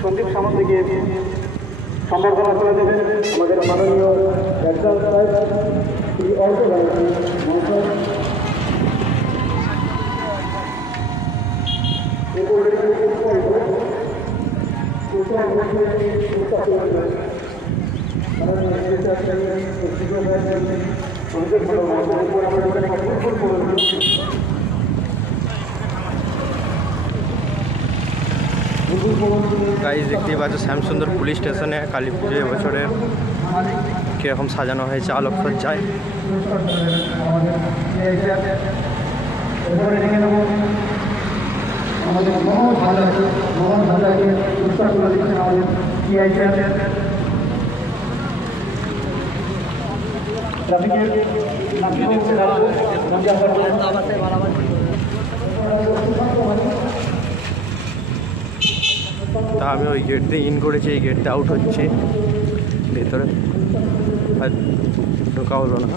সন্দীপ সামন্তকে সম্বর্ধনা করে দেবেন আমাদের মাননীয় একজন শ্রী অল্প গাইজ দেখতেই পাচ্ছ শ্যামসুন্দর পুলিশ স্টেশনে কালী পুজো এবছরের কীরকম সাজানো হয়েছে আলোকসজ্জায়। তা আমি ওই গেট দিয়ে ইন করেছি, এই গেট দিয়ে আউট হচ্ছে, ভেতরে আর ঢোকা হলো না।